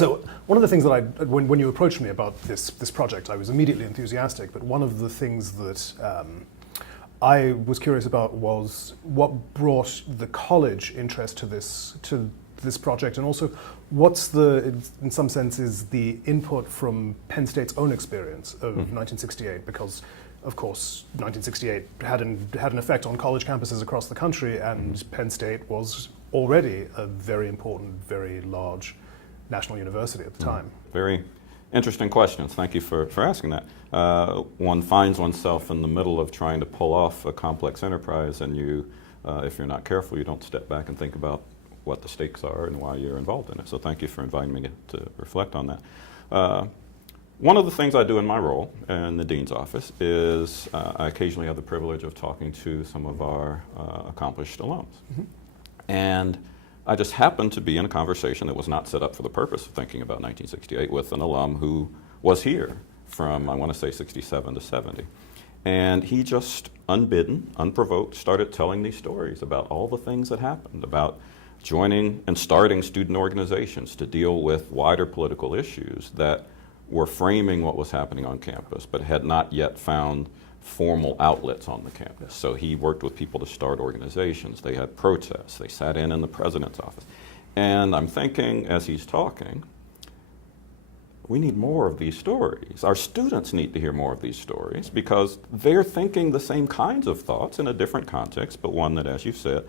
So one of the things that when you approached me about this project, I was immediately enthusiastic, but one of the things that I was curious about was what brought the college interest to this project, and also what's in some sense, is the input from Penn State's own experience of 1968, because of course 1968 had an effect on college campuses across the country, and Penn State was already a very important, very large national university at the time. Very interesting questions. Thank you for asking that. One finds oneself in the middle of trying to pull off a complex enterprise, and if you're not careful, you don't step back and think about what the stakes are and why you're involved in it. So thank you for inviting me to reflect on that. One of the things I do in my role in the Dean's office is I occasionally have the privilege of talking to some of our accomplished alums. And I just happened to be in a conversation that was not set up for the purpose of thinking about 1968 with an alum who was here from, I want to say, 67 to 70. And he just, unbidden, unprovoked, started telling these stories about all the things that happened, about joining and starting student organizations to deal with wider political issues that were framing what was happening on campus, but had not yet found formal outlets on the campus. So he worked with people to start organizations. They had protests. They sat in the president's office. And I'm thinking, as he's talking, we need more of these stories. Our students need to hear more of these stories because they're thinking the same kinds of thoughts in a different context, but one that, as you said,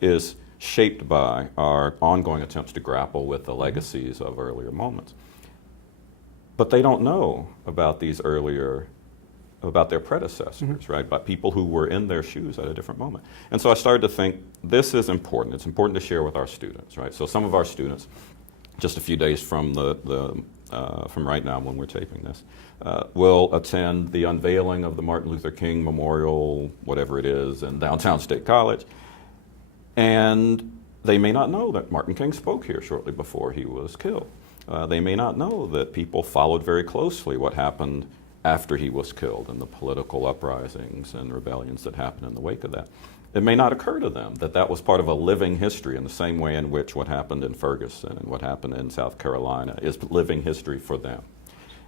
is shaped by our ongoing attempts to grapple with the legacies of earlier moments. But they don't know about about their predecessors, right? By people who were in their shoes at a different moment. And so I started to think, this is important. It's important to share with our students, right? So some of our students, just a few days from from right now when we're taping this, will attend the unveiling of the Martin Luther King Memorial, whatever it is, in downtown State College. And they may not know that Martin King spoke here shortly before he was killed. They may not know that people followed very closely what happened after he was killed and the political uprisings and rebellions that happened in the wake of that. It may not occur to them that that was part of a living history in the same way in which what happened in Ferguson and what happened in South Carolina is living history for them.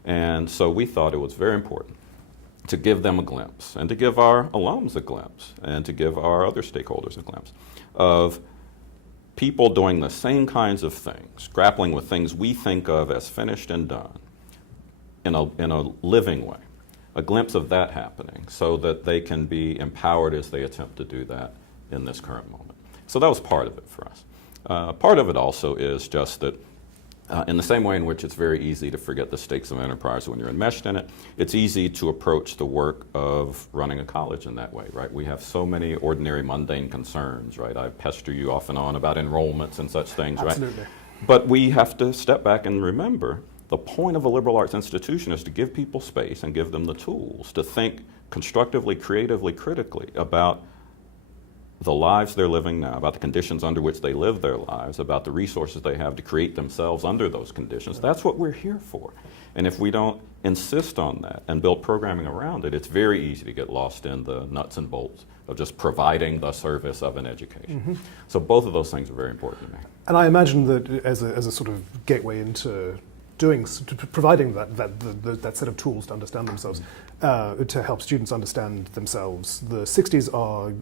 And so we thought it was very important to give them a glimpse and to give our alums a glimpse and to give our other stakeholders a glimpse of people doing the same kinds of things, grappling with things we think of as finished and done in a living way, a glimpse of that happening so that they can be empowered as they attempt to do that in this current moment. So that was part of it for us. Part of it also is just that in the same way in which it's very easy to forget the stakes of enterprise when you're enmeshed in it, it's easy to approach the work of running a college in that way, right? We have so many ordinary, mundane concerns, right? I pester you off and on about enrollments and such things, Absolutely. Right? But we have to step back and remember the point of a liberal arts institution is to give people space and give them the tools to think constructively, creatively, critically about the lives they're living now, about the conditions under which they live their lives, about the resources they have to create themselves under those conditions. That's what we're here for. And if we don't insist on that and build programming around it, it's very easy to get lost in the nuts and bolts of just providing the service of an education. So both of those things are very important to me. And I imagine that as a sort of gateway into providing that set of tools to understand themselves, to help students understand themselves. The 60s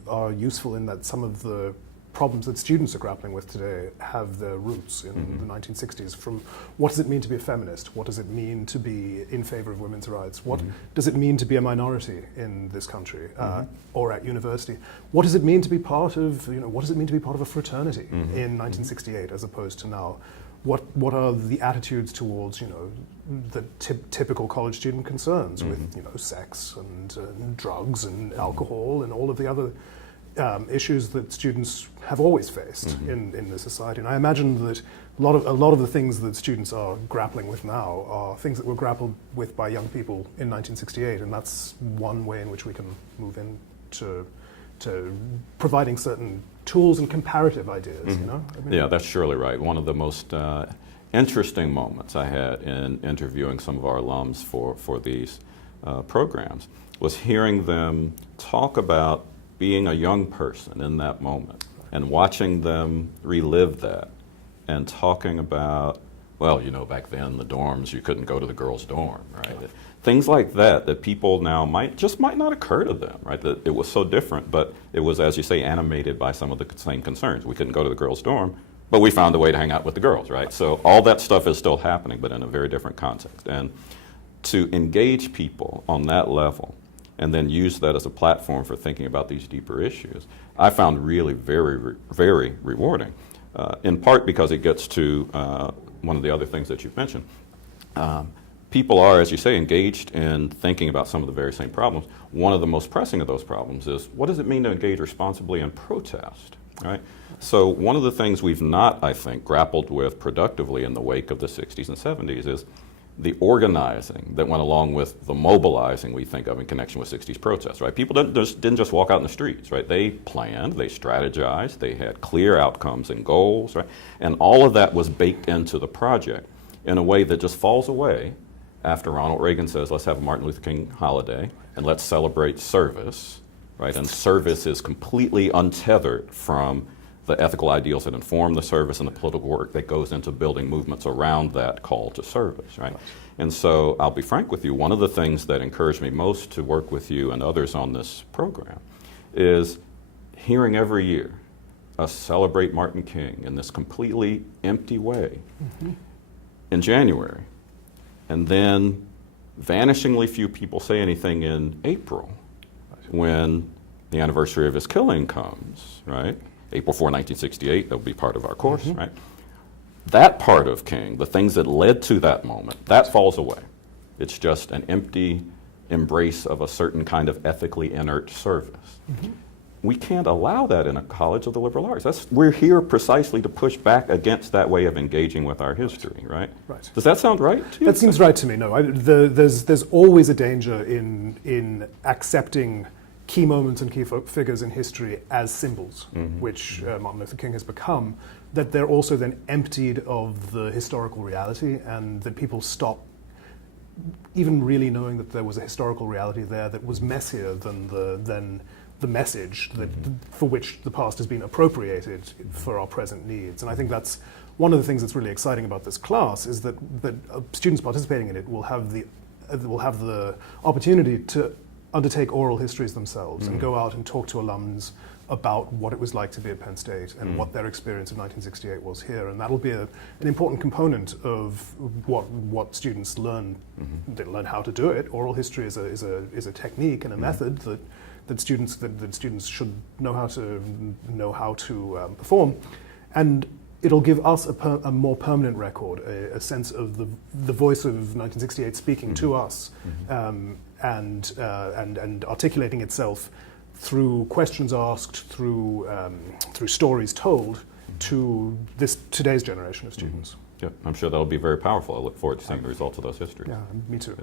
are useful in that some of the problems that students are grappling with today have their roots in the 1960s. From what does it mean to be a feminist? What does it mean to be in favor of women's rights? What does it mean to be a minority in this country or at university? What does it mean to be part of, what does it mean to be part of a fraternity in 1968 as opposed to now? What are the attitudes towards the typical college student concerns with sex and drugs and alcohol and all of the other issues that students have always faced in the society? And I imagine that a lot of the things that students are grappling with now are things that were grappled with by young people in 1968, and that's one way in which we can move into providing certain tools and comparative ideas, Yeah, that's surely right. One of the most interesting moments I had in interviewing some of our alums for these programs was hearing them talk about being a young person in that moment and watching them relive that and talking about well, you know, back then the dorms, you couldn't go to the girls' dorm, right? Things like that, that people now might not occur to them, right? That it was so different, but it was, as you say, animated by some of the same concerns. We couldn't go to the girls' dorm, but we found a way to hang out with the girls, right? So all that stuff is still happening, but in a very different context. And to engage people on that level and then use that as a platform for thinking about these deeper issues, I found really very, very rewarding, in part because it gets to one of the other things that you've mentioned. People are, as you say, engaged in thinking about some of the very same problems. One of the most pressing of those problems is, what does it mean to engage responsibly in protest, right? So one of the things we've not, I think, grappled with productively in the wake of the 60s and 70s is the organizing that went along with the mobilizing we think of in connection with 60s protests, right? People didn't just walk out in the streets, right? They planned, they strategized, they had clear outcomes and goals, right? And all of that was baked into the project in a way that just falls away after Ronald Reagan says, let's have a Martin Luther King holiday and let's celebrate service, right? And service is completely untethered from the ethical ideals that inform the service and the political work that goes into building movements around that call to service, right? And so I'll be frank with you, one of the things that encouraged me most to work with you and others on this program is hearing every year us celebrate Martin King in this completely empty way in January. And then vanishingly few people say anything in April when the anniversary of his killing comes, right? April 4, 1968, that'll be part of our course, right? That part of King, the things that led to that moment, that falls away. It's just an empty embrace of a certain kind of ethically inert service. We can't allow that in a college of the liberal arts. We're here precisely to push back against that way of engaging with our history, right? Right. Does that sound right to you? That seems right to me. No, there's always a danger in accepting key moments and key figures in history as symbols, which Martin Luther King has become, that they're also then emptied of the historical reality, and that people stop even really knowing that there was a historical reality there that was messier than the message that, for which the past has been appropriated for our present needs. And I think that's one of the things that's really exciting about this class, is that students participating in it will have the opportunity to undertake oral histories themselves and go out and talk to alums about what it was like to be at Penn State and what their experience of 1968 was here. And that'll be an important component of what students learn. They learn how to do it. Oral history is a technique and a method that students should know how to perform. And it'll give us a more permanent record, a sense of the voice of 1968 speaking to us, and articulating itself through questions asked, through stories told to today's generation of students. Yeah, I'm sure that'll be very powerful. I look forward to seeing the results of those histories. Yeah, me too.